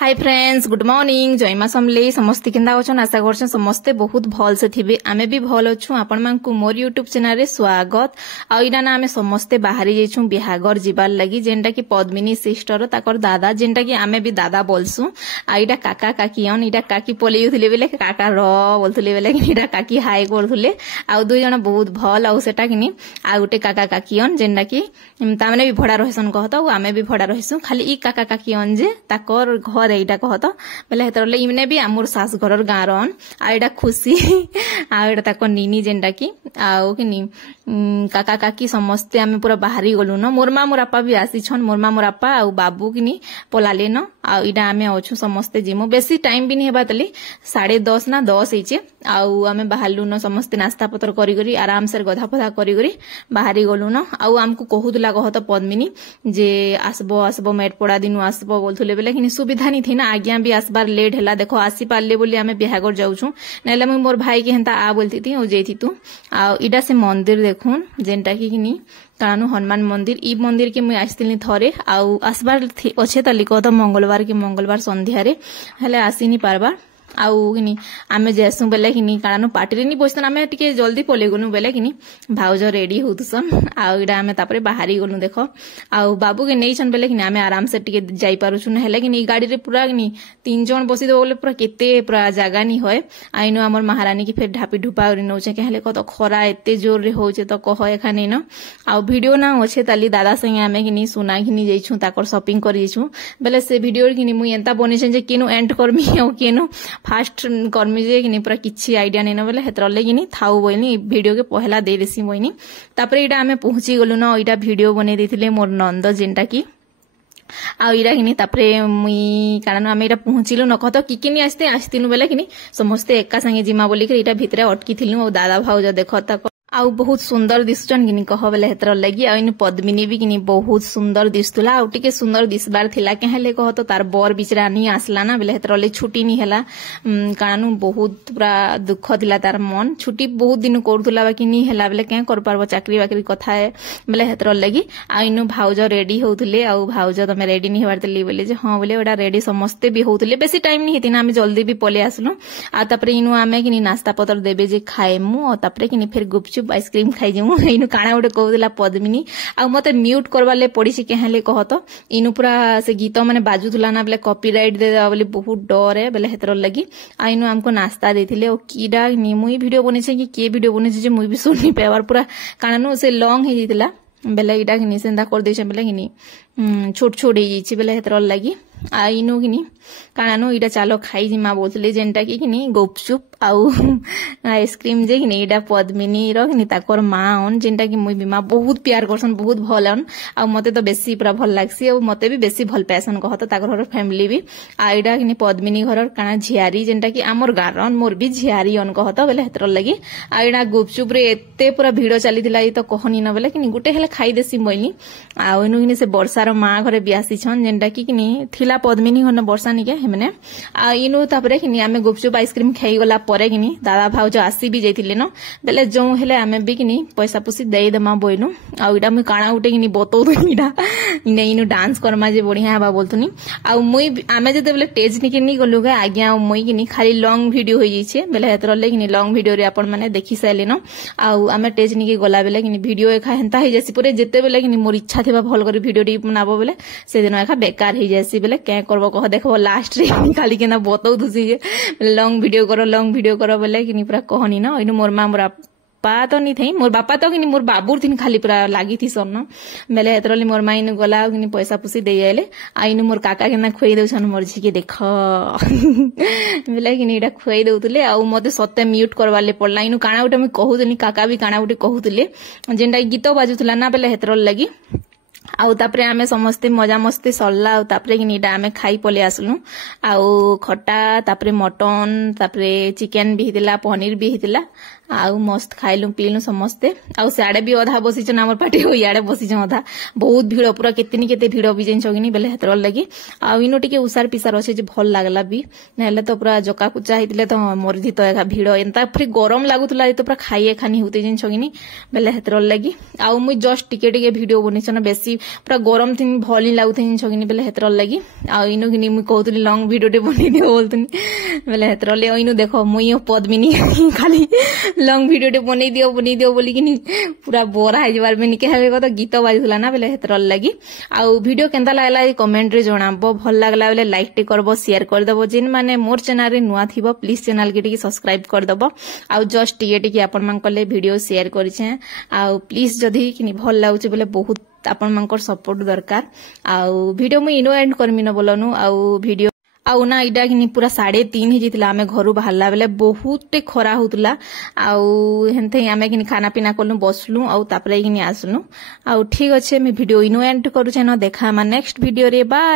हाय friends, good morning. जयमा समले समस्ते केंदा अछन। आशा करछन समस्ते बहुत भल से थिबे। आमे भी भल अछु। आपण मानकु मोर यूट्यूब चैनल रे स्वागत। आ इना ना आमे समस्ते बाहरी जेछु बिहागर जिबार लागि, जेंटा कि पद्मिनी सिस्टर ताकर दादा, जेंटा कि आमे भी दादा बोलसु। आ इडा काका काकीयन, इडा काकी पलेयुथिले बेले काका र बोलथुले बेले इडा काकी हाय करथुले। आ दुई जण बहुत भल। आ सेटा किनी आ गुटे काका काकीयन जेंटा कि तामने भी भड़ा रहसन कहत। आ आमे भी भड़ा रहिसु। खाली ई काका काकीयन जे ताकर घर एटा कहत बेले हेतरले इमने भी आमुर सास घरर गारन। आ एटा खुशी आ एटा ताको नीनी जेंटा कि आउ किनी काका काकी समस्ते आमे पूरा बाहरी गलु न। मोर मा मोर अपा भी आसी छन। मोर मा मोर अपा आ बाबू किनी पलाले न। आ इडा आमे अछु समस्ते जिमु। बेसी टाइम भी नि हेबा तली 10:30 ना 10 हिचे। आउ आमे बाहरलु न समस्ते नास्ता पत्र करी करी आराम से गधा पधा करी करी बाहरी गलु न। आउ आमको कहूतला कहत पद्मिनी जे आसबो आसबो मेट पड़ा दिनु आसबो बोलथुले बेले किनी सुविधा नि थिना। आज्ञा भी आसबार लेट हैला। देखो आसी पारले बोली आमे बिहागर जाउछु। नेला मु मोर भाई के हंता आ बोलती थी ओ जेथी तू। आ इडा से मंदिर देखुन जेंटा कि किनी कानु हनुमान मंदिर। ई मंदिर के मुई आस्तिनी थरे। आउ आसबार अच्छे तली कहत मंगलवार संध्या रे हेले आसीनी पारबा। आउ किनी आमे जेसु बेले किनी कानु पार्टी नि बसन आमे टिके जल्दी पले गनु बेले किनी भाउज रेडी होतुसन। आउ इडा आमे तापरे बाहरी गनु देखो। आउ बाबू के नै छन बेले किनी आमे आराम से टिके जाई पारुछु न। हेले किनी गाड़ी रे पूरा किनी 3 जण बसी दो बोले पूरा केते पूरा जागा नि होय। आइनो हमर महारानी की फेर ढापी ढुपा रि नौचे के हेले कत खरा एते जोर रे होचे त कह एखाने न। आउ वीडियो ना होचे ताली दादा संगे आमे किनी सुना किनी जइछु ताकर शॉपिंग करि जइछु बेले से वीडियो किनी मुई एंता बनेछन जे केनु एंड करमी ओ केनु फास्ट कर्मी जे किनी पूरा किछि आइडिया नै न बेले हेतरले किनी थाउ बोइनी वीडियो के पहला दे देसी बोइनी। तापरे इडा आमे पहुंची गलु न। इडा वीडियो बने देथिले मोर नंद जेंटा कि आ इडा किनी तापरे मुई कारण आमे इडा पहुंचिलु न कहत किकिनी आस्तिनु बेले किनी समस्ते एका संगे जिमा बोली के इडा भितरे अटकी थिलु। ओ दादा भाउज देखत आउ बहुत सुंदर दिसचन किनी कह बेले हेतर लगी। आ इन पद्मिनी भी किनी बहुत सुंदर दिसतुला। आउ टिके सुंदर दिसबार थिला के हेले कहत तार बर बिचरा नि आसला ना बेले हेतर ले छुट्टी नि हेला। कानु बहुत पूरा दुख थिला तार मन। छुट्टी बहुत दिन करथुला बाकी नि हेला बेले के कर पारबो चाकरी बाकरी कथा है बेले हेतर लगी। आ इनु भाउज रेडी होउथुले। आउ भाउज तमे रेडी नि हेबार तली बोले जे हां बोले ओडा रेडी समस्ते भी होउथुले। बेसी टाइम नि हेतिना आमे जल्दी भी पले आसलु। आ तापरे इनु आमे किनी नास्ता पत्र देबे जे खाएमु। आ तापरे किनी फिर गुपचुप आइसक्रीम खाई जेमु। इनु काना गोटे कहूला पद्मिनी। आ मते म्यूट करवाले पड़ीसी के हेले कहत इनु पूरा से गीत माने बाजुथुला ना बेले कॉपीराइट दे देबा बोली बहुत डर है बेले हेतर लगी। आ इनु हमको नाश्ता देथिले। ओ कीडा नि मुई वीडियो बनेछे कि के वीडियो बनेछे जे मुई भी सुनी पेवर पूरा कानानु से लॉन्ग हे जितला बेले इडा किनी सेंदा कर देछे बेले किनी छोट छोट हे जिछि बेले हेतर लगी। आ इनु किनी कानानु इडा चालो खाई जिमा बोलथले जेंटा कि किनी गुपचुप आउ आइसक्रीम जे किनी इडा पद्मिनी रो किनी ताकर मां ओन जेंटा कि मुई बिमा बहुत प्यार करसन बहुत भलन। आ मते तो बेसी पूरा भल लागसी। आ मते भी बेसी भल पैसन कहत ताकर घर फैमिली भी। आ इडा किनी पद्मिनी घर काना झियारी जेंटा कि हमर गारन मोर भी झियारी ओन कहत बेले हेतर लगी। आ इडा गुपचुप रे एते पूरा भीड़ चलीथिला ई तो कहनी न बेले किनी गुटे हेले खाई देसी मोइनी। आ इनु किनी से वर्षार मां घरे बियासी छन जेंटा कि किनी थिला पद्मिनी घर वर्षा निके हेमने। आ इनु तापरे किनी आमे गुपचुप आइसक्रीम खाई गला परे किनी दादा भाउज आसी भी जाइथिले न बेले जो हेले आमे भी किनी पैसा पुसी देई दमा बोइनु। आ इडा मुई काना उटे किनी बतौ इडा इने इनु डांस करमा जे बढ़िया बा बोलथुनी। आ मुई आमे जते बेले टेज निके नि गलु गा आज्ञा मुई किनी खाली लॉन्ग वीडियो होई जिछे बेले हेतर ले किनी लॉन्ग वीडियो रे आपण माने देखि साइले न। आ आमे टेज निके गला बेले किनी वीडियो एखा हेंता हे जैसी पूरे जते बेले किनी मोर इच्छा थिबा भल करी वीडियो टी बनाबो बेले से दिन एखा बेकार हे जैसी बेले के करबो कह देखबो लास्ट रे खाली केना बतौ दुसी जे लॉन्ग वीडियो करो बेले किनी पूरा कहनी न। इनु मोर मा मोर पा तो नहीं थई मोर बापा तो किनी मोर बाबूर थिन खाली पूरा लागी थी सन बेले हेतरली मोर माई न गला किनी पैसा पुसी दे आइले। आ इनु मोर काका केना खुई देउछन मोर झी के देख बेले किनी इडा खुई देउतले। आ मते सते म्यूट करवाले पड़ला। इनु काना उटे मैं कहूतनी काका भी काना उटे कहूतले जेंटा गीत बाजुथला ना बेले हेतर लगी। आउ तापरे आमे समस्ते मजा मस्ती सरला। आउ तापरे किनी इडा आमे खाई पले आसलु। आउ खट्टा तापरे मटन तापरे चिकन भी हितिला पनीर भी हितिला। आउ मस्त खाइलु पीलु समस्ते। आउ साडे भी अधा बसिछन हमर पार्टी हो याडे बसिछन अधा बहुत भीड़ पूरा केतेनी केते भीड़ भी जेन छगिनी बेले हेतर लगी। आउ इनो टिके उसार पिसार अछि जे भल लागला भी नेले तो पूरा जका कुचा हितले तो मोरधी तो एका भीड़ एंता फ्री गरम लागुतला तो पूरा खाइए खानी होते जेन छगिनी बेले हेतर लगी। आउ मुई जस्ट टिके टिके वीडियो बनेछन बेसी पूरा गरम थी भल ही लगुथे जिन बेले हेतर लगी आ इनु कि मुझे कहती लंग भिडियोटे बनई दियो बोलतुनी बेले हेतर इनु देख मुई पद्मिनी खाली लंग भिडियोटे बनई दियो बोलिकी पूरा बोरा हो निके गीत बाजुला ना बेले हेतर लगी आउ भिडियो केंता लागला कमेंट रे जणाबो भल लागला बेले लाइक टे करबो शेयर कर दबो जिन माने मोर चैनल रे नुआ थिबो प्लीज चैनल के सब्सक्राइब कर दबो आउ जस्ट ये आपण मान कले वीडियो शेयर करिछे आउ प्लीज जदी कि भल लागुचे बेले बहुत आपण मानकर सपोर्ट दरकार आउ वीडियो मु इनो एंड करमी न बोलनु आउ वीडियो आउ ना इटा कि पूरा 3:30 ही जितला आमे घरु बाहरला बेले बहुत खरा होतला आउ हेनथे आमे कि खाना पीना करलु बसलु आउ तापरे कि आसलु आउ ठीक अच्छे मैं वीडियो इनो एंड करूछे न देखा मा नेक्स्ट वीडियो रे बाय।